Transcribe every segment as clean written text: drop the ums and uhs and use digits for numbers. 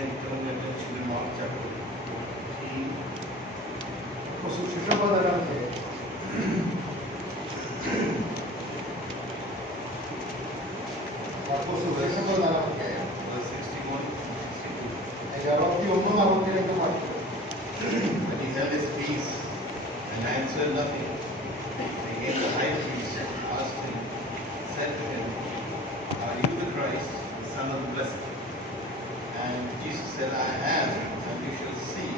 again turn your attention to Mark chapter 14. Verse 61 to 62. But he held his peace and answered nothing. Again the high priest asked him, said to him, "Are you the Christ, the Son of the Blessed?" And Jesus said, "I am, and you shall see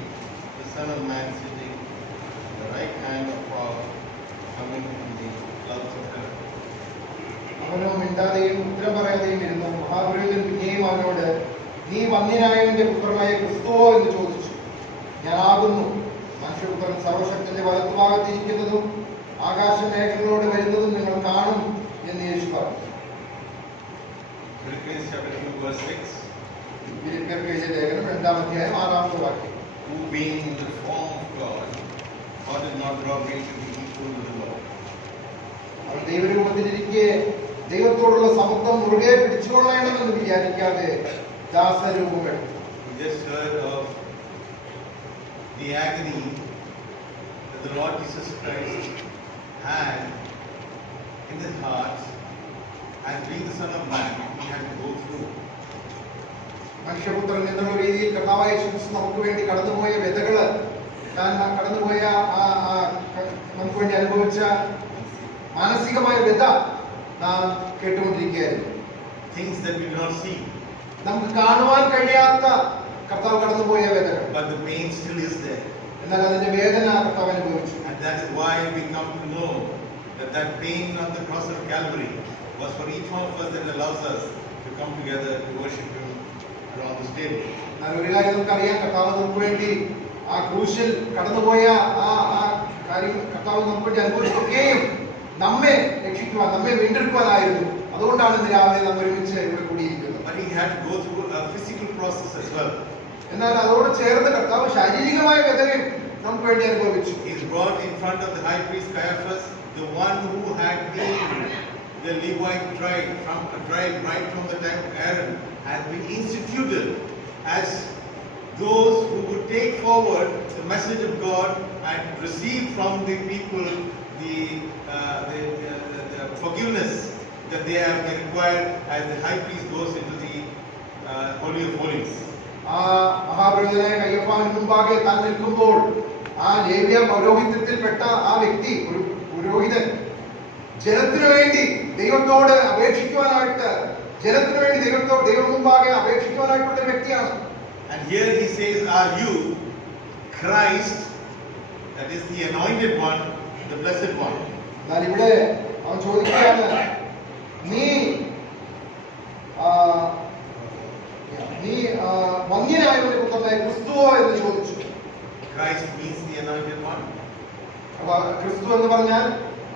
the Son of Man sitting at the right hand of power, coming in the clouds of heaven." അവനോ മിണ്ടാതെയും ഉത്തരം പറയാതെയും ഇരുന്നു. മഹാപുരോഹിതൻ പിന്നെയും അവനോട്, "നീ വന്ധ്യനായവന്റെ പുത്രനായ ക്രിസ്തുവോ?" എന്ന് ചോദിച്ചു. "ഞാനാകുന്നു. മനുഷ്യപുത്രൻ സർവശക്തന്റെ വലത്തുഭാഗത്തിരിക്കുന്നതും ആകാശമേഘങ്ങളോട് വരുന്നതും നിങ്ങൾ കാണും" എന്ന് യേശു പറഞ്ഞു. Philippians chapter 2 verse 6. ഫിലിപ്പിയർക്ക് എഴുതിയ ലേഖനം 2-ാം അധ്യായം 6-ാമത്തെ വാക്യം. Who being in the form of God, thought it not robbery to be equal with the Lord. അവൻ ദൈവരൂപത്തിലിരിക്കെ ദൈവത്തോടുള്ള സമത്വം മുറുകെ പിടിച്ചുകൊള്ളണമെന്ന് വിചാരിക്കാതെ ദാസരൂപമെടുത്തു. We just heard of the agony that the Lord Jesus Christ had in his heart as being the Son of Man. He had to go through. മനുഷ്യപുത്രൻ എന്നുള്ള രീതിയിൽ കർത്താവായ യേശു നമുക്ക് വേണ്ടി കടന്നുപോയ വ്യതകള്, കടന്നുപോയ നമുക്ക് വേണ്ടി അനുഭവിച്ച മാനസികമായ വ്യത നാം കേട്ടുകൊണ്ടിരിക്കുകയായിരുന്നു. Things that we do not see, നമുക്ക് കാണുവാൻ കഴിയാത്ത കർത്താവ് കടന്നുപോയ വ്യതകൾ. but the pain still is there. എന്നാൽ അതിന്റെ വേദന കർത്താവ് അനുഭവിച്ചു. And that is why we come to know that that pain on the cross of Calvary was for each one of us that allows us to come together to worship Him around this table. എന്നാൽ ഒരു കാര്യം നമുക്കറിയാം, കർത്താവ് നമുക്ക് വേണ്ടി ആ ക്രൂശിൽ കടന്നുപോയ ആ കാര്യം കർത്താവ് നമുക്ക് വേണ്ടി അനുഭവിക്കുകയും നമ്മെ രക്ഷിക്കുവാൻ, നമ്മെ വീണ്ടെടുക്കുവാനായിരുന്നു. അതുകൊണ്ടാണ് ഇന്ന് രാവിലെ നാം ഒരുമിച്ച് ഇവിടെ കൂടിയിരിക്കുന്നത്. But He had to go through a physical process as well. എന്നാൽ അതോട് ചേർന്ന് കർത്താവ് ശാരീരികമായ വേദനയും നമുക്ക് വേണ്ടി അനുഭവിച്ചു. He is brought in front of the high priest Caiaphas, the one who had been the Levite tribe right from the time of Aaron, has been instituted as those who would take forward the message of God and receive from the people the forgiveness that they have required as the high priest goes into the Holy of Holies. ആ മഹാപുരോഹിതനായ കയ്യഫാവിന് മുമ്പാകെ താൻ നിൽക്കുമ്പോൾ ആ ലേവ്യ പൗരോഹിത്യത്തിൽപ്പെട്ട ആ വ്യക്തി, ഒരു പുരോഹിതൻ, ജനത്തിനു വേണ്ടി ദൈവത്തോട് അപേക്ഷിക്കുവാനായിട്ട്, ജനത്തിനു വേണ്ടി ദൈവം മുമ്പാകെ അപേക്ഷിക്കുവാനായിട്ടുള്ള ഒരു വ്യക്തിയാണ്. And here he says, "Are you Christ?" That is the anointed one, the blessed one. എന്നാൽ ഇവിടെ അവൻ ചോദിക്കുകയാണ്, നീ വന്ധ്യനായവന്റെ പുത്രനായ ക്രിസ്തുവോ എന്ന് ചോദിച്ചു. Christ means the anointed one. അപ്പൊ ക്രിസ്തു എന്ന് പറഞ്ഞാൽ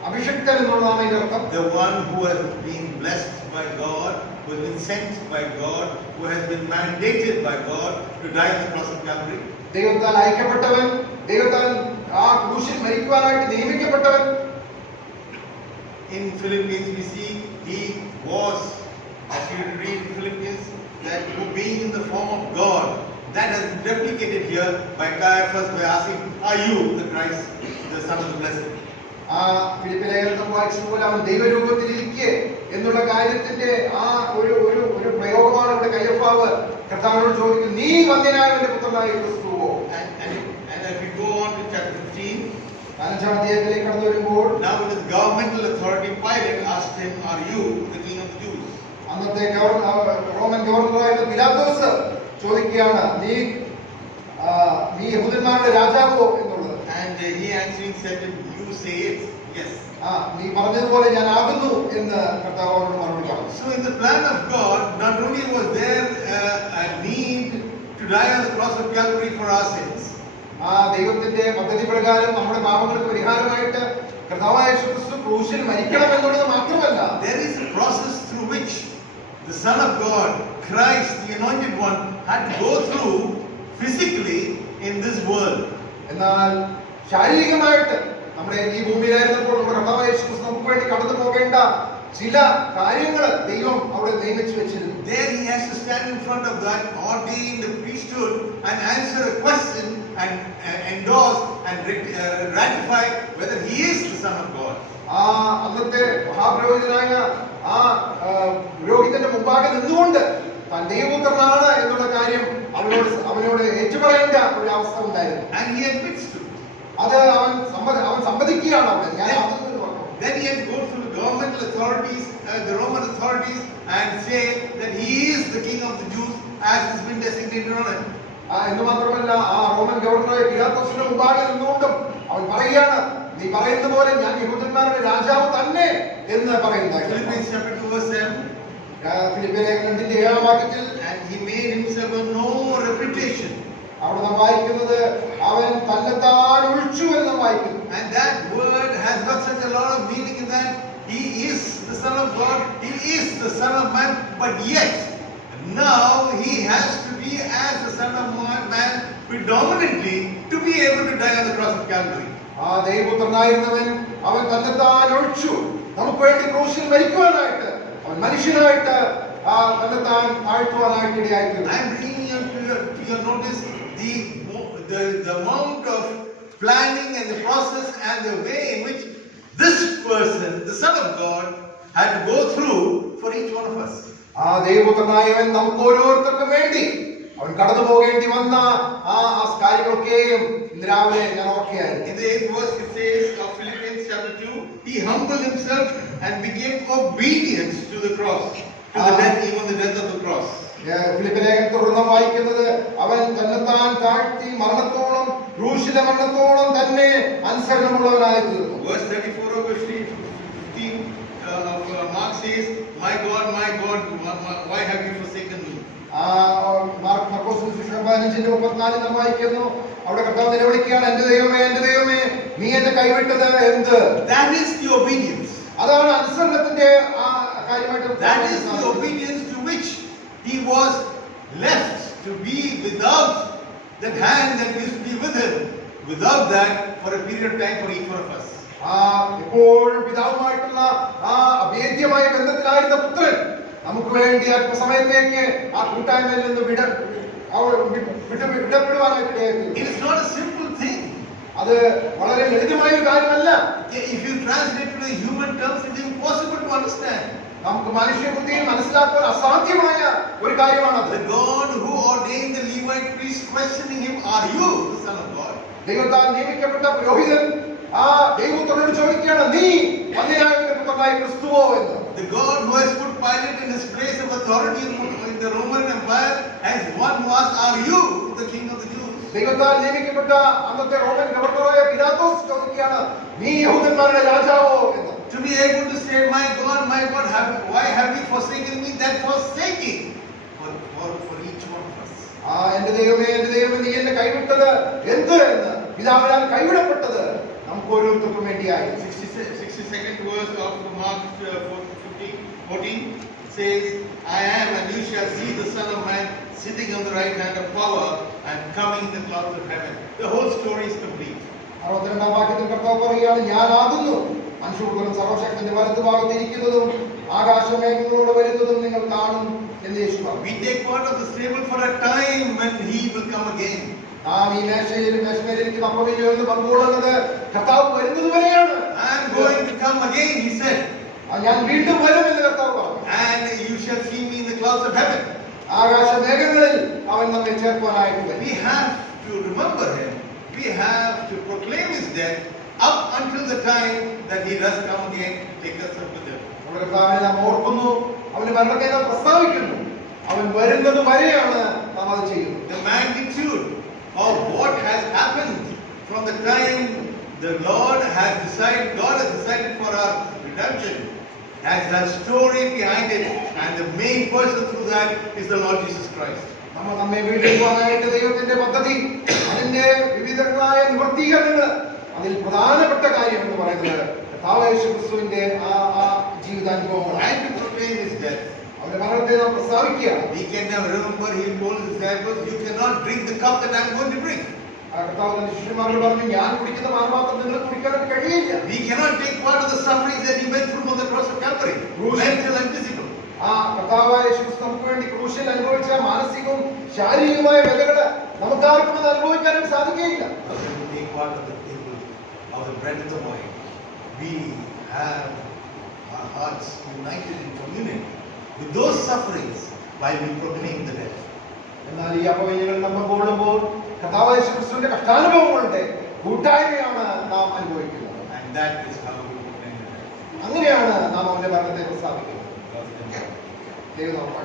അഭിഷിക്തൻ എന്നുള്ളതാണ് അതിന്റെ അർത്ഥം. The one who has been blessed by God, who has been sent by God, who has been mandated by God to die on the cross of Calvary. ദൈവത്താൽ അയക്കപ്പെട്ടവൻ, ദൈവത്താൽ ആ ക്രൂശിൽ മരിക്കുവാനായിട്ട് നിയമിക്കപ്പെട്ടവൻ. In Philippians we see he was, as you read in Philippians, that who being in the form of God, that has been replicated here by Caiaphas by asking, "Are you the Christ, the Son of the Blessed?" ആ Philippi ലേഖനം വായിച്ചതുപോലെ അവൻ ദൈവരൂപത്തിലിരിക്കെ എന്നുള്ള കാര്യത്തിന്റെ ആ ഒരു പ്രയോഗമാണ് ഇവിടെ കയ്യഫാവ് കർത്താവിനോട് ചോദിക്കുന്നത്, നീ വന്ധ്യനായവന്റെ പുത്രനായ ക്രിസ്തുവോ? And if we go on to chapter 15, 5-ാം അധ്യായത്തിലേക്ക് കടന്നു വരുമ്പോൾ, now with his governmental authority, Pilate asked him, "Are you the King of the Jews?" അന്നത്തെ റോമൻ ഗവർണറായിരുന്ന പിലാത്തോസ് ചോദിക്കുകയാണ്, നീ യഹൂദന്മാരുടെ രാജാവോ എന്നുള്ളത്. And he answering said, "You say it, yes." നീ പറഞ്ഞതുപോലെ ഞാൻ ആകുന്നു എന്ന് കർത്താവ് അവരോട് മറുപടി പറഞ്ഞു. So in the plan of God, not only was there a need to die on the cross of Calvary for our sins, ആ ദൈവത്തിന്റെ പദ്ധതി പ്രകാരം നമ്മുടെ പാപങ്ങൾക്ക് പരിഹാരമായിട്ട് കർത്താവായ യേശു ക്രിസ്തു ക്രൂശിൽ മരിക്കണം എന്നുള്ളത് മാത്രമല്ല, there is a process through which the Son of God, Christ, the Anointed One, had to go through physically in this world. എന്നാൽ ശാരീരികമായിട്ട് നമ്മുടെ ഈ ഭൂമിയിലായിരുന്നപ്പോൾ നമ്മുടെ കർത്താവായ യേശു ക്രിസ്തു നമുക്ക് വേണ്ടി കടന്നു പോകേണ്ട ചില കാര്യങ്ങൾ ദൈവം അവിടെ നിയമിച്ചു വെച്ചിരുന്നു. There he has to stand in front of that ordained priesthood and answer a question and endorse and ratify whether he is the Son of God. അന്നത്തെ മഹാപുരോഹിതനായ ആ പുരോഹിതന്റെ മുമ്പാകെ നിന്നുകൊണ്ട് താൻ ദൈവപുത്രനാണ് എന്നുള്ള കാര്യം അവനോട് ഏറ്റുപറയേണ്ട ഒരു അവസ്ഥ ഉണ്ടായിരുന്നു. And he admits to it. അത് അവൻ സമ്മതിക്കുകയാണ് അവിടെ. ഞാൻ അതൊന്നും പറഞ്ഞു. Then he had to go through the governmental authorities, the Roman authorities, and say that he is the king of the Jews as has been designated on it. എന്ന് മാത്രമല്ല ആ Roman ഗവർണറായ പിലാത്തോസിന്റെ മുമ്പാകെ നിന്നുകൊണ്ടും അവൻ പറയുകയാണ്, നീ പറയുന്ന പോലെ ഞാൻ യഹൂദന്മാരുടെ രാജാവ് തന്നെ എന്ന് പറയുന്നത്. Philippians chapter 2 verse 7. ഫിലിപ്പിയ ലേഖനത്തിന്റെ 7-ാം വാക്യത്തിൽ And he made himself of no reputation. അവിടെ നാം വായിക്കുന്നത് അവൻ തന്നെത്താൻ ഒഴിച്ചു എന്ന് വായിക്കുന്നു. And that word has got such a lot of meaning in that he is the Son of God, he is the Son of Man, but yet now he has to be as the Son of Man predominantly to be able to die on the cross of Calvary. ആ ദൈവപുത്രനായിരുന്നവൻ അവൻ തന്നെത്താൻ ഒഴിച്ചു നമുക്ക് വേണ്ടി ക്രൂശിൽ മരിക്കുവാനായിട്ട് അവൻ മനുഷ്യനായിട്ട് തന്നെത്താൻ താഴ്ത്തുവാനായിട്ട് ഇടയായിത്തീർന്നു. I am bringing to your notice the amount of planning and the process and the way in which this person, the Son of God, had to go through for each one of us. ആ ദൈവപുത്രനായവൻ നമുക്ക് ഓരോരുത്തർക്കും വേണ്ടി അവൻ കടന്നു പോകേണ്ടി വന്ന ആ കാര്യങ്ങളൊക്കെയും ഇന്ന് രാവിലെ ഞാൻ ഓർക്കുകയായിരുന്നു. In the 8th verse it says of Philippians chapter 2, he humbled himself and became obedient to the cross, to the death, even the death of the cross. ഫിലിപ്പിയ ലേഖനം തുടർന്ന് വായിക്കുന്നത് അവൻ തന്നെത്താൻ താഴ്ത്തി മരണത്തോളം ക്രൂശിലെ മരണത്തോളം തന്നെ അനുസരണമുള്ളവനായി തീർന്നു. Verse 34 of 15 of Mark says, my God, why have you forsaken me? മർക്കോസ് സുവിശേഷം 15:34 നാം വായിക്കുന്നു, അവിടെ കർത്താവ് നിലവിളിക്കുകയാണ്, എന്റെ ദൈവമേ എന്റെ ദൈവമേ നീ എന്നെ കൈവിട്ടത് എന്ത്? That is the obedience. അതാണ് അനുസരണത്തിന്റെ കാര്യമായിട്ട്. That is the obedience to which he was left to be without that hand that used to be with him, without that for a period of time for each one of us. എപ്പോഴും പിതാവുമായിട്ടുള്ള ആ അഭേദ്യമായ ബന്ധത്തിലായിരുന്ന പുത്രൻ നമുക്ക് വേണ്ടി അല്പസമയത്തേക്ക് ആ കൂട്ടായ്മയിൽ നിന്ന് വിടപ്പെടുവാനായിട്ട് ഇടയാക്കി. It is not a simple thing. അത് വളരെ ലളിതമായ ഒരു കാര്യമല്ല. If you translate to the human terms, it is impossible to understand. നമുക്ക് മനുഷ്യബുദ്ധിയിൽ മനസ്സിലാക്കാൻ അസാധ്യമായ ഒരു കാര്യമാണ്. The God who ordained the Levite priest questioning him, are you the Son of God? ദൈവത്താൽ നിയമിക്കപ്പെട്ട പുരോഹിതൻ ആ ദൈവത്തോട് ചോദിക്കുകയാണ്, നീ വന്ധ്യനായ പുത്രനായ ക്രിസ്തുവോ എന്ന്. The God who has put Pilate in his place of authority in the Roman Empire has one who asked, are you the King of the Jews? ദൈവത്താൽ നിയമിക്കപ്പെട്ട അന്നത്തെ റോമൻ ഗവർണറായ പിലാത്തോസ് ചോദിക്കുകയാണ്, നീ യഹൂദന്മാരുടെ രാജാവോ എന്ന്. To be able to say, my God, why have you forsaken me? That forsaking for each one of us. എന്റെ ദൈവമേ നീ എന്നെ കൈവിട്ടത് എന്ത് എന്ന്, പിതാവിനാൽ കൈവിടപ്പെട്ടത് നമുക്ക് ഓരോരുത്തർക്കും വേണ്ടിയായി. 62nd verse of Mark 14 says, I am, and you shall see the Son of Man sitting on the right hand of power and coming in the clouds of heaven. The whole story is complete. 62-ാം വാക്യത്തിൽ കർത്താവ് പറയുകയാണ്, ഞാനാകുന്നു മനുഷ്യപുത്രൻ സർവശക്തന്റെ വലത്തുഭാഗത്ത് ഇരിക്കുന്നതും ആകാശമേഘങ്ങളോട് വരുന്നതും നിങ്ങൾ കാണും എന്ന് യേശു പറഞ്ഞു. We take part of this table for a time when he will come again. നാം ഈ മേശമേലിരിക്കുന്ന അപ്പവിൽ നിന്ന് പങ്കുകൊള്ളുന്നത് കർത്താവ് വരുന്നത് വരെയാണ്. I am going to come again, he said. ഞാൻ വീണ്ടും വരും എന്ന് കർത്താവ് പറഞ്ഞു. And you shall see me in the clouds of heaven. ആകാശമേഘങ്ങളിൽ അവൻ നമ്മെ ചേർക്കുവാനായിട്ട് വരും. We have to remember him. We have to proclaim his death up until the time that he does come again to take us up with him. നമ്മുടെ കർത്താവിനെ നാം ഓർക്കുന്നു, അവന്റെ മരണത്തെ നാം പ്രസ്താവിക്കുന്നു. അവൻ വരുന്നത് വരെയാണ് നാം അത് ചെയ്യുന്നത്. The magnitude of what has happened from the time the Lord has decided, God has decided for our redemption, has a story behind it, and the main person through that is the Lord Jesus Christ. നമ്മെ വീണ്ടെടുക്കുവാനായിട്ട് ദൈവത്തിന്റെ പദ്ധതി, അതിന്റെ വിവിധങ്ങളായ നിവർത്തീകരണങ്ങൾ, അതിൽ പ്രധാനപ്പെട്ട കാര്യം എന്ന് പറയുന്നത് കർത്താവായ യേശു ക്രിസ്തുവിന്റെ ആ ജീവിതാനുഭവങ്ങളാണ്. And to proclaim his death. അവന്റെ മരണത്തെ നാം പ്രസ്താവിക്കുകയാണ്. We can now remember he told his disciples, you cannot drink the cup that I am going to drink. കർത്താവ് തന്റെ ശിഷ്യന്മാരോട് പറഞ്ഞു, ഞാൻ കുടിക്കുന്ന പാനപാത്രം നിങ്ങൾക്ക് കുടിക്കാനായിട്ട് കഴിയില്ല. We cannot take part of the sufferings that he went through on the cross of Calvary, mental and physical. ആ കർത്താവായ യേശു നമുക്ക് വേണ്ടി ക്രൂശിൽ അനുഭവിച്ച മാനസികവും ശാരീരികമായ വേദനകള് നമുക്കാർക്കും അത് അനുഭവിക്കാനും സാധിക്കുകയില്ല. We take part of the table of the bread and the wine. We have our hearts united in communion with those sufferings while we proclaim the death. എന്നാൽ ഈ അപവ്യഞ്ജനങ്ങൾ നമ്മൾ കൊള്ളുമ്പോൾ കർത്താവായ യേശു ക്രിസ്തുവിന്റെ കഷ്ടാനുഭവങ്ങളുടെ കൂട്ടായ്മയാണ് നാം അനുഭവിക്കുന്നത്. And that is how we proclaim the death. അങ്ങനെയാണ് നാം അവന്റെ മരണത്തെ പ്രസ്താവിക്കുന്നത്. ദൈവം നമ്മെ